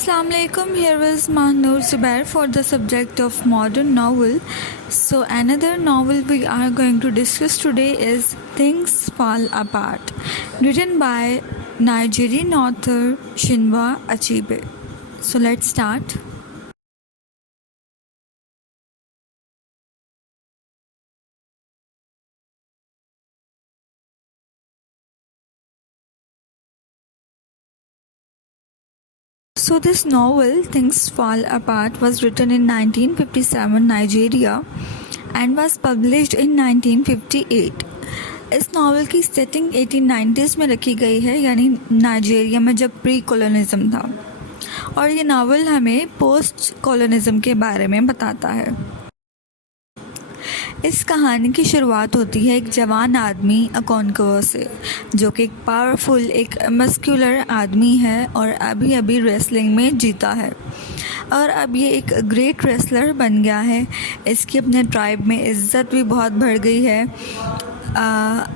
Assalamu alaikum. Here is Mahnur Zubair for the subject of modern novel. So another novel we are going to discuss today is Things Fall Apart, written by Nigerian author Chinua Achebe. So let's start. So this novel, Things Fall Apart, was written in 1957 Nigeria and was published in 1958. इस novel की setting 1890s में रखी गई है, यानी Nigeria में जब pre colonialism था, और ये नावल हमें पोस्ट कॉलोनिज्म के बारे में बताता है। इस कहानी की शुरुआत होती है एक जवान आदमी अकोनक्वो से, जो कि एक पावरफुल, एक मस्कुलर आदमी है और अभी अभी रेसलिंग में जीता है और अब ये एक ग्रेट रेसलर बन गया है। इसकी अपने ट्राइब में इज़्ज़त भी बहुत बढ़ गई है।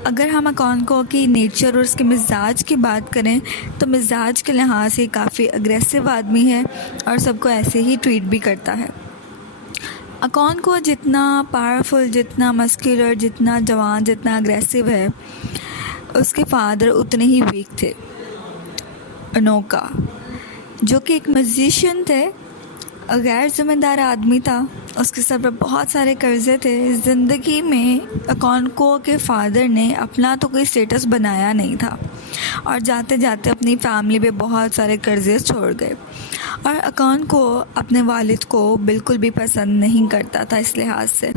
अगर हम अकोनक्वो की नेचर और उसके मिजाज की बात करें तो मिजाज के लिहाज से काफ़ी अग्रेसिव आदमी है और सबको ऐसे ही ट्रीट भी करता है। अकोनक्वो जितना पावरफुल, जितना मस्कुलर, जितना जवान, जितना अग्रेसिव है, उसके फादर उतने ही वीक थे। अनोका, जो कि एक म्यूजिशियन थे, गैर जिम्मेदार आदमी था, उसके सर पर बहुत सारे कर्जे थे। ज़िंदगी में अकोनक्वो के फादर ने अपना तो कोई स्टेटस बनाया नहीं था और जाते जाते अपनी फैमिली पे बहुत सारे कर्जे छोड़ गए और अकोनक्वो अपने वालिद को बिल्कुल भी पसंद नहीं करता था। इस लिहाज से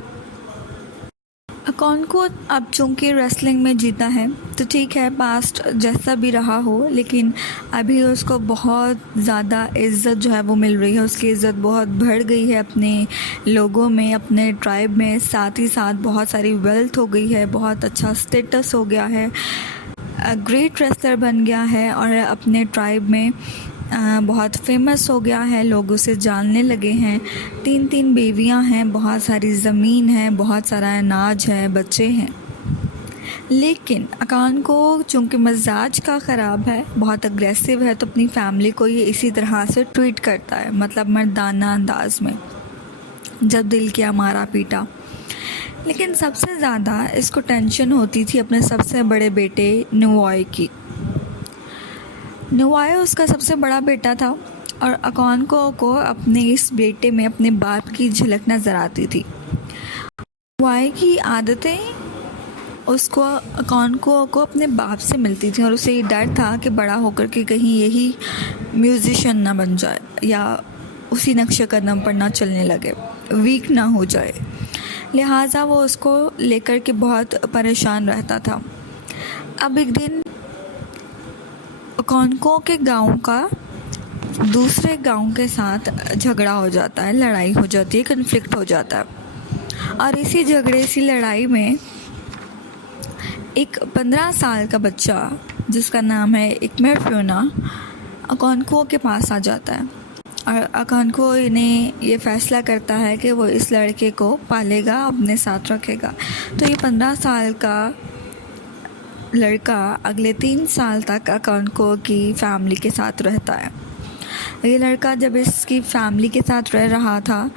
अकोनक्वो अब चूँकि रेसलिंग में जीता है तो ठीक है, पास्ट जैसा भी रहा हो, लेकिन अभी उसको बहुत ज़्यादा इज़्ज़त जो है वो मिल रही है। उसकी इज़्ज़त बहुत बढ़ गई है अपने लोगों में, अपने ट्राइब में, साथ ही साथ बहुत सारी वेल्थ हो गई है, बहुत अच्छा स्टेटस हो गया है, ग्रेट रेसलर बन गया है और अपने ट्राइब में बहुत फेमस हो गया है, लोग उसे जानने लगे हैं। 3 बीवियां हैं, बहुत सारी ज़मीन है, बहुत सारा अनाज है, बच्चे हैं। लेकिन अकोनक्वो चूँकि मिजाज का ख़राब है, बहुत अग्रेसिव है, तो अपनी फैमिली को ये इसी तरह से ट्रीट करता है, मतलब मर्दाना अंदाज में, जब दिल किया मारा पीटा। लेकिन सबसे ज़्यादा इसको टेंशन होती थी अपने सबसे बड़े बेटे नुवाई की। नुवाई उसका सबसे बड़ा बेटा था और अकोनक्वो को अपने इस बेटे में अपने बाप की झलक नज़र आती थी। नुवाई की आदतें उसको, अकोनक्वो को अपने बाप से मिलती थी और उसे ये डर था कि बड़ा होकर के कहीं यही म्यूजिशियन ना बन जाए या उसी नक्शे कदम पर ना चलने लगे, वीक ना हो जाए। लिहाजा वो उसको लेकर के बहुत परेशान रहता था। अब एक दिन अकोनक्वो के गांव का दूसरे गांव के साथ झगड़ा हो जाता है, लड़ाई हो जाती है, कन्फ्लिक्ट हो जाता है और इसी झगड़े, इसी लड़ाई में एक 15 साल का बच्चा जिसका नाम है इकमेफुना अकोनक्वो के पास आ जाता है और अकोनक्वो ने ये फ़ैसला करता है कि वो इस लड़के को पालेगा, अपने साथ रखेगा। तो ये 15 साल का लड़का अगले 3 साल तक अकोनक्वो की फैमिली के साथ रहता है। ये लड़का जब इसकी फैमिली के साथ रह रहा था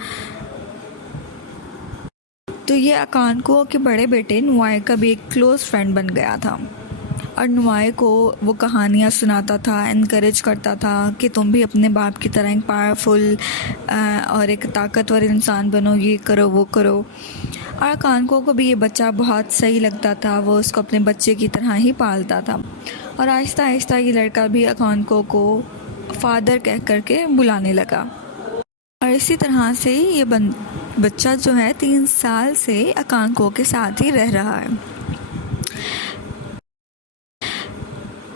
तो ये अकोनक्वो के बड़े बेटे नुवाई का भी एक क्लोज़ फ्रेंड बन गया था और नुवाई को वो कहानियाँ सुनाता था, इनकरेज करता था कि तुम भी अपने बाप की तरह एक पावरफुल और एक ताकतवर इंसान बनो, ये करो वो करो। और अकोनक्वो को भी ये बच्चा बहुत सही लगता था, वो उसको अपने बच्चे की तरह ही पालता था और आहिस्ता आहिस्ता ये लड़का भी अकोनक्वो को फादर कह कर के बुलाने लगा और इसी तरह से ये बच्चा जो है 3 साल से अकोनक्वो के साथ ही रह रहा है।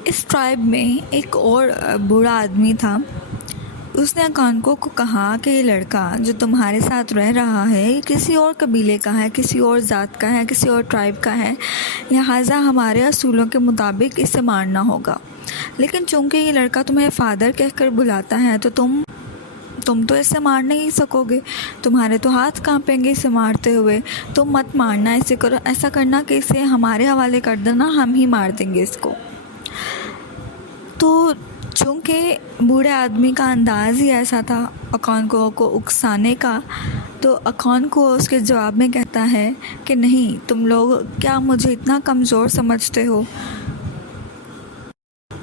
इस ट्राइब में एक और बूढ़ा आदमी था, उसने अकोनक्वो को कहा कि ये लड़का जो तुम्हारे साथ रह रहा है ये किसी और कबीले का है, किसी और ज़ात का है, किसी और ट्राइब का है, लिहाजा हमारे असूलों के मुताबिक इसे मारना होगा। लेकिन चूँकि ये लड़का तुम्हें फ़ादर कहकर बुलाता है तो तुम तो इसे मार नहीं सकोगे, तुम्हारे तो हाथ कांपेंगे इसे मारते हुए। तुम मत मारना, इसे करो, ऐसा करना कि इसे हमारे हवाले कर देना, हम ही मार देंगे इसको। तो चूँकि बूढ़े आदमी का अंदाज़ ही ऐसा था अकोनकुओ को उकसाने का, तो अकोनकुओ उसके जवाब में कहता है कि नहीं, तुम लोग क्या मुझे इतना कमज़ोर समझते हो।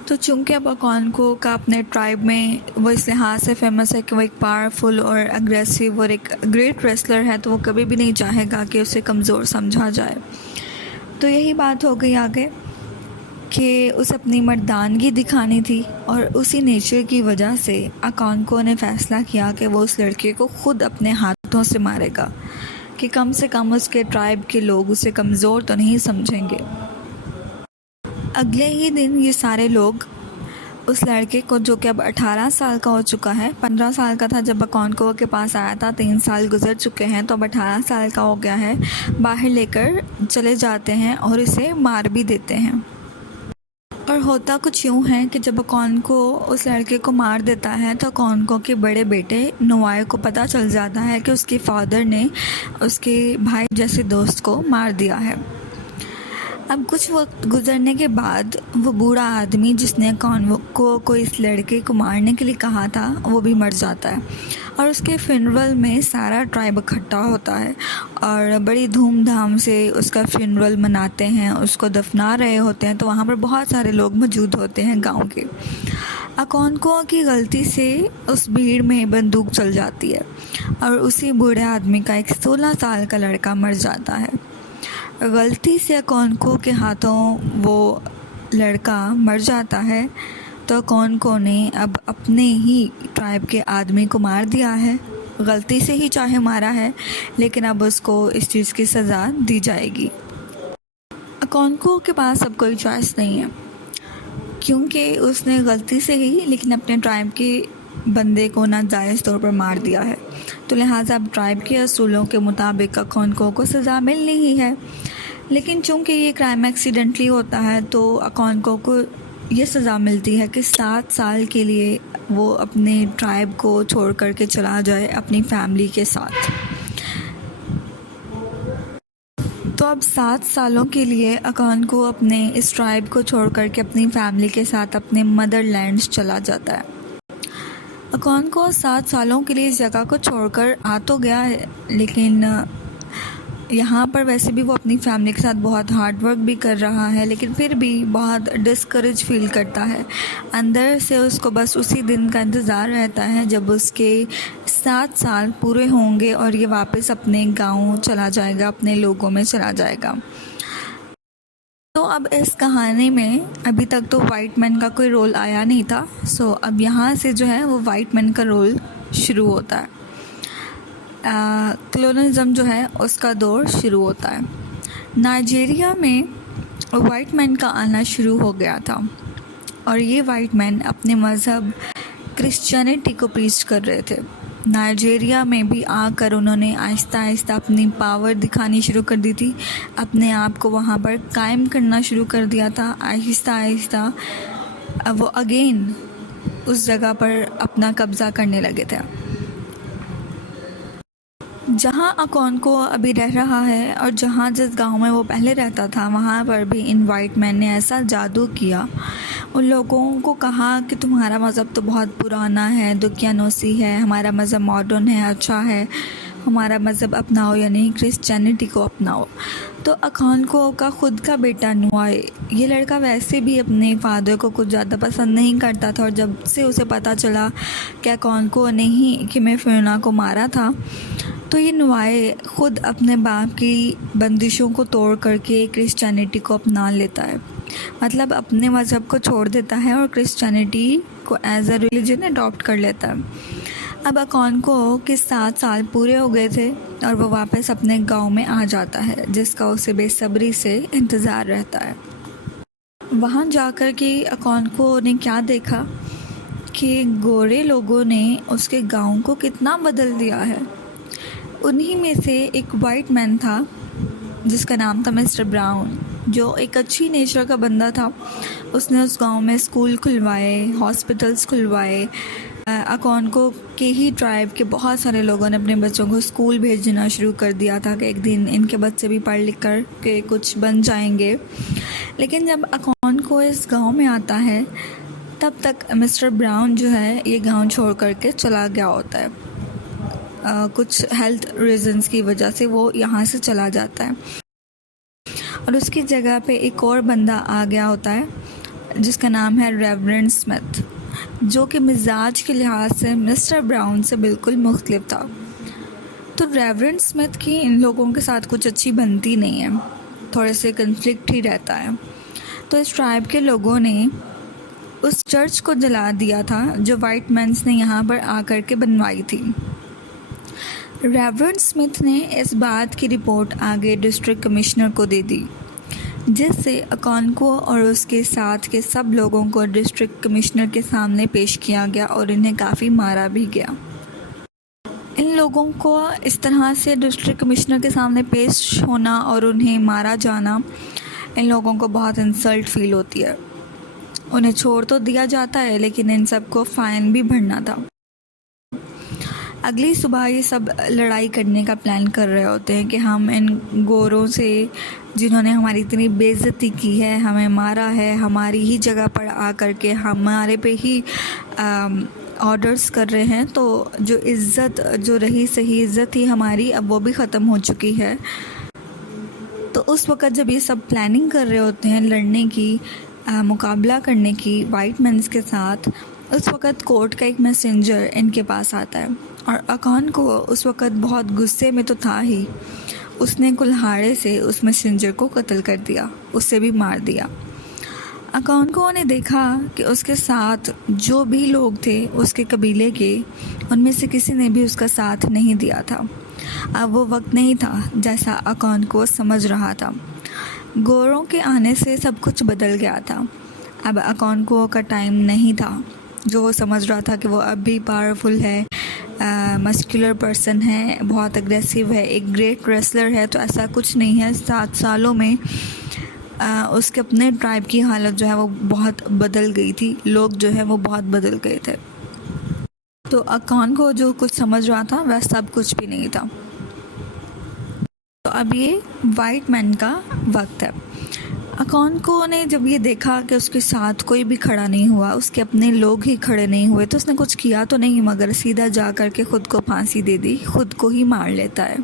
तो चूँकि अब अकोनकुओ का अपने ट्राइब में वो इस लिहाज से फेमस है कि वो एक पावरफुल और अग्रेसिव और एक ग्रेट रेसलर है, तो वो कभी भी नहीं चाहेगा कि उसे कमज़ोर समझा जाए। तो यही बात हो गई आगे कि उसे अपनी मर्दानगी दिखानी थी, और उसी नेचर की वजह से अकोनकुओ ने फ़ैसला किया कि वो उस लड़के को ख़ुद अपने हाथों से मारेगा, कि कम से कम उसके ट्राइब के लोग उसे कमज़ोर तो नहीं समझेंगे। अगले ही दिन ये सारे लोग उस लड़के को, जो कि अब 18 साल का हो चुका है, 15 साल का था जब अकोनकुओ के पास आया था, 3 साल गुजर चुके हैं, तो अब 18 साल का हो गया है, बाहर लेकर चले जाते हैं और इसे मार भी देते हैं। और होता कुछ यूँ है कि जब अकोनकुओ उस लड़के को मार देता है तो अकोनकुओ के बड़े बेटे नुआए को पता चल जाता है कि उसके फादर ने उसके भाई जैसे दोस्त को मार दिया है। अब कुछ वक्त गुजरने के बाद वो बूढ़ा आदमी जिसने अकोनकुओ को इस लड़के को मारने के लिए कहा था, वो भी मर जाता है, और उसके फ्यूनरल में सारा ट्राइब इकट्ठा होता है और बड़ी धूमधाम से उसका फ्यूनरल मनाते हैं, उसको दफना रहे होते हैं। तो वहाँ पर बहुत सारे लोग मौजूद होते हैं गांव के। अकोनकुओ की गलती से उस भीड़ में बंदूक चल जाती है और उसी बूढ़े आदमी का एक 16 साल का लड़का मर जाता है। गलती से अकोनकुओ के हाथों वो लड़का मर जाता है, तो अकोनकुओ ने अब अपने ही ट्राइब के आदमी को मार दिया है। गलती से ही चाहे मारा है, लेकिन अब उसको इस चीज़ की सज़ा दी जाएगी। अकोनकुओ के पास अब कोई चॉइस नहीं है, क्योंकि उसने गलती से ही लेकिन अपने ट्राइब के बंदे को नाजायज़ तौर पर मार दिया है। तो लिहाजा अब ट्राइब के असूलों के मुताबिक अकोनकुओ को सज़ा मिलनी ही है। लेकिन चूँकि ये क्राइम एक्सीडेंटली होता है, तो अकोनकुओ को ये सज़ा मिलती है कि 7 साल के लिए वो अपने ट्राइब को छोड़ कर के चला जाए अपनी फैमिली के साथ। तो अब 7 सालों के लिए अकोनकुओ अपने इस ट्राइब को छोड़ कर के अपनी फैमिली के साथ अपने मदरलैंड्स चला जाता है। अकोनकुओ 7 सालों के लिए इस जगह को छोड़कर आ तो गया है, लेकिन यहाँ पर वैसे भी वो अपनी फैमिली के साथ बहुत हार्ड वर्क भी कर रहा है, लेकिन फिर भी बहुत डिस्करेज फील करता है। अंदर से उसको बस उसी दिन का इंतज़ार रहता है जब उसके 7 साल पूरे होंगे और ये वापस अपने गाँव चला जाएगा, अपने लोगों में चला जाएगा। तो अब इस कहानी में अभी तक तो वाइट मैन का कोई रोल आया नहीं था, सो अब यहाँ से जो है वो वाइट मैन का रोल शुरू होता है। कॉलोनिज़म जो है उसका दौर शुरू होता है। नाइजीरिया में वाइट मैन का आना शुरू हो गया था, और ये वाइट मैन अपने मज़हब क्रिश्चियनिटी को प्रीच कर रहे थे। नाइजीरिया में भी आकर उन्होंने आहिस्ता आहिस्ता अपनी पावर दिखानी शुरू कर दी थी, अपने आप को वहाँ पर कायम करना शुरू कर दिया था। आहिस्ता आहिस्ता वो अगेन उस जगह पर अपना कब्ज़ा करने लगे थे। जहाँ अकोनकुओ अभी रह रहा है और जहाँ जिस गांव में वो पहले रहता था, वहाँ पर भी इन वाइट मैन ने ऐसा जादू किया, उन लोगों को कहा कि तुम्हारा मज़हब तो बहुत पुराना है, दुकियानोसी है, हमारा मज़हब मॉडर्न है, अच्छा है, हमारा मज़हब अपनाओ, यानी क्रिश्चियनिटी को अपनाओ। तो अकोनकुओ का ख़ुद का बेटा नुआए, ये लड़का वैसे भी अपने फादर को कुछ ज़्यादा पसंद नहीं करता था, और जब से उसे पता चला कि अकोनकुओ ने ही किमेफुना को मारा था, तो ये नुआए ख़ुद अपने बाप की बंदिशों को तोड़ करके क्रिश्चियनिटी को अपना लेता है। मतलब अपने मज़हब को छोड़ देता है और क्रिश्चियनिटी को एज अ रिलीजन अडॉप्ट कर लेता है। अब अकोनकुओ के 7 साल पूरे हो गए थे और वो वापस अपने गांव में आ जाता है, जिसका उसे बेसब्री से इंतज़ार रहता है। वहाँ जाकर के अकोनकुओ ने क्या देखा कि गोरे लोगों ने उसके गांव को कितना बदल दिया है। उन्हीं में से एक वाइट मैन था जिसका नाम था मिस्टर ब्राउन, जो एक अच्छी नेचर का बंदा था। उसने उस गांव में स्कूल खुलवाए, हॉस्पिटल्स खुलवाए। अकोनकुओ के ही ट्राइब के बहुत सारे लोगों ने अपने बच्चों को स्कूल भेजना शुरू कर दिया था कि एक दिन इनके बच्चे भी पढ़ लिख कर के कुछ बन जाएंगे। लेकिन जब अकोनकुओ इस गांव में आता है तब तक मिस्टर ब्राउन जो है ये गांव छोड़ करके चला गया होता है। कुछ हेल्थ रीजंस की वजह से वो यहाँ से चला जाता है और उसकी जगह पे एक और बंदा आ गया होता है जिसका नाम है रेवरेंड स्मिथ, जो कि मिजाज के लिहाज से मिस्टर ब्राउन से बिल्कुल मुख्तलिफ था। तो रेवरेंड स्मिथ की इन लोगों के साथ कुछ अच्छी बनती नहीं है, थोड़े से कन्फ्लिक्ट ही रहता है। तो इस ट्राइब के लोगों ने उस चर्च को जला दिया था जो वाइट मैंस ने यहाँ पर आकर के बनवाई थी। रेवरेंड स्मिथ ने इस बात की रिपोर्ट आगे डिस्ट्रिक्ट कमिश्नर को दे दी, जिससे अकोनक्वो और उसके साथ के सब लोगों को डिस्ट्रिक्ट कमिश्नर के सामने पेश किया गया और इन्हें काफ़ी मारा भी गया। इन लोगों को इस तरह से डिस्ट्रिक्ट कमिश्नर के सामने पेश होना और उन्हें मारा जाना, इन लोगों को बहुत इंसल्ट फील होती है। उन्हें छोड़ तो दिया जाता है लेकिन इन सबको फ़ाइन भी भरना था। अगली सुबह ये सब लड़ाई करने का प्लान कर रहे होते हैं कि हम इन गोरों से, जिन्होंने हमारी इतनी बेइज्जती की है, हमें मारा है, हमारी ही जगह पर आ कर के हमारे पे ही ऑर्डर्स कर रहे हैं, तो जो इज़्ज़त, जो रही सही इज़्ज़त थी हमारी, अब वो भी ख़त्म हो चुकी है। तो उस वक़्त जब ये सब प्लानिंग कर रहे होते हैं लड़ने की, मुकाबला करने की वाइट मैंस के साथ, उस वक़्त कोर्ट का एक मैसेंजर इनके पास आता है और अकोनक्वो उस वक़्त बहुत गुस्से में तो था ही, उसने कुल्हाड़े से उस मैसेंजर को कत्ल कर दिया, उससे भी मार दिया। अकोनक्वो ने देखा कि उसके साथ जो भी लोग थे उसके कबीले के, उनमें से किसी ने भी उसका साथ नहीं दिया था। अब वो वक्त नहीं था जैसा अकोनक्वो समझ रहा था। गोरों के आने से सब कुछ बदल गया था। अब अकोनक्वो का टाइम नहीं था जो वो समझ रहा था कि वो अब भी पावरफुल है, मस्कुलर पर्सन है, बहुत अग्रेसिव है, एक ग्रेट रेसलर है। तो ऐसा कुछ नहीं है। 7 सालों में उसके अपने ट्राइब की हालत जो है वो बहुत बदल गई थी, लोग जो है वो बहुत बदल गए थे। तो अकोनक्वो जो कुछ समझ रहा था वह सब कुछ भी नहीं था। तो अब ये वाइट मैन का वक्त है। अकोनक्वो ने जब ये देखा कि उसके साथ कोई भी खड़ा नहीं हुआ, उसके अपने लोग ही खड़े नहीं हुए, तो उसने कुछ किया तो नहीं, मगर सीधा जा कर के ख़ुद को फांसी दे दी, ख़ुद को ही मार लेता है।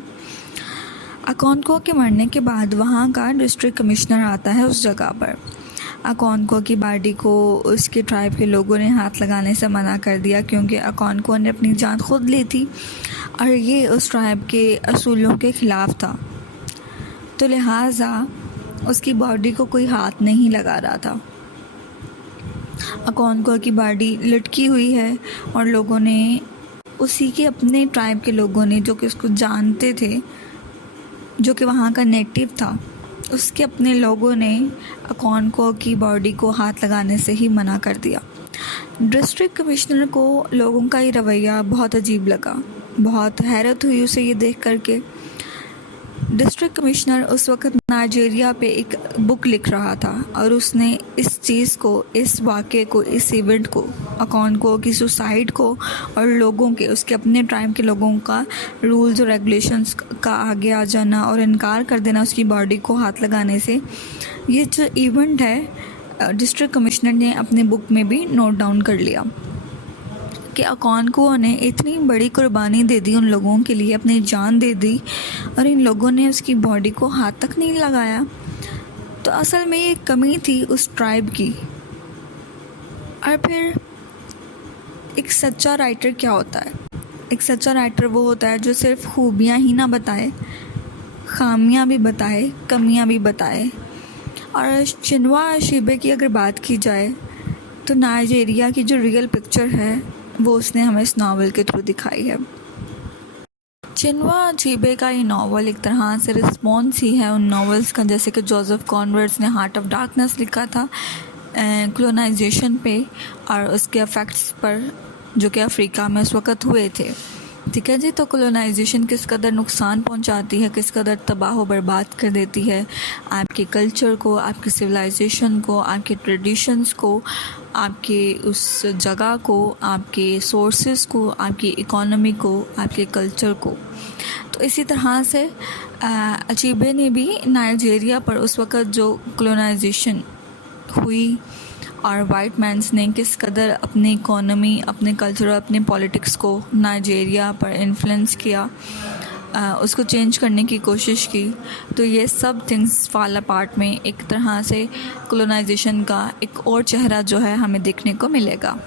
अकोनक्वो के मरने के बाद वहाँ का डिस्ट्रिक्ट कमिश्नर आता है उस जगह पर। अकोनक्वो की बॉडी को उसके ट्राइब के लोगों ने हाथ लगाने से मना कर दिया, क्योंकि अकोनक्वो ने अपनी जान खुद ली थी और ये उस ट्राइब के असूलों के ख़िलाफ़ था। तो लिहाजा उसकी बॉडी को कोई हाथ नहीं लगा रहा था। अकोनक्वो की बॉडी लटकी हुई है और लोगों ने, उसी के अपने ट्राइब के लोगों ने, जो कि उसको जानते थे, जो कि वहाँ का नेटिव था, उसके अपने लोगों ने अकोनक्वो की बॉडी को हाथ लगाने से ही मना कर दिया। डिस्ट्रिक्ट कमिश्नर को लोगों का ये रवैया बहुत अजीब लगा, बहुत हैरत हुई उसे ये देख करके। डिस्ट्रिक्ट कमिश्नर उस वक्त नाइजीरिया पे एक बुक लिख रहा था और उसने इस चीज़ को, इस वाक़े को, इस इवेंट को, अकोनक्वो की सुसाइड को और लोगों के, उसके अपने ट्राइब के लोगों का रूल्स और रेगुलेशंस का आगे आ जाना और इनकार कर देना उसकी बॉडी को हाथ लगाने से, ये जो इवेंट है डिस्ट्रिक्ट कमिश्नर ने अपने बुक में भी नोट डाउन कर लिया कि अकोनक्वो ने इतनी बड़ी कुर्बानी दे दी उन लोगों के लिए, अपनी जान दे दी, और इन लोगों ने उसकी बॉडी को हाथ तक नहीं लगाया। तो असल में ये कमी थी उस ट्राइब की। और फिर एक सच्चा राइटर क्या होता है? एक सच्चा राइटर वो होता है जो सिर्फ खूबियाँ ही ना बताए, खामियाँ भी बताए, कमियाँ भी बताए। और चिनवा अचीबे की अगर बात की जाए तो नाइजीरिया की जो रियल पिक्चर है वो उसने हमें इस नावल के थ्रू दिखाई है। चिनवा अचीबे का ये नावल एक तरह से रिस्पॉन्स ही है उन नावल्स का, जैसे कि जोसेफ कॉनवर्ट्स ने हार्ट ऑफ डार्कनेस लिखा था कॉलोनाइजेशन पे और उसके इफ़ेक्ट्स पर, जो कि अफ्रीका में उस वक़्त हुए थे। ठीक है जी। तो कॉलोनाइजेशन किस कदर नुकसान पहुंचाती है, किस कदर तबाह व बर्बाद कर देती है आपके कल्चर को, आपकी सिविलाइजेशन को, आपके ट्रेडिशंस को, आपके उस जगह को, आपके सोर्सेस को, आपकी इकोनॉमी को, आपके कल्चर को। तो इसी तरह से अचीबे ने भी नाइजीरिया पर उस वक़्त जो कॉलोनाइजेशन हुई और वाइट मैंस ने किस कदर अपनी इकोनॉमी, अपने कल्चर, अपने पॉलिटिक्स को नाइजीरिया पर इन्फ्लुएंस किया, उसको चेंज करने की कोशिश की। तो ये सब थिंग्स फॉल अपार्ट में एक तरह से कॉलोनाइजेशन का एक और चेहरा जो है हमें देखने को मिलेगा।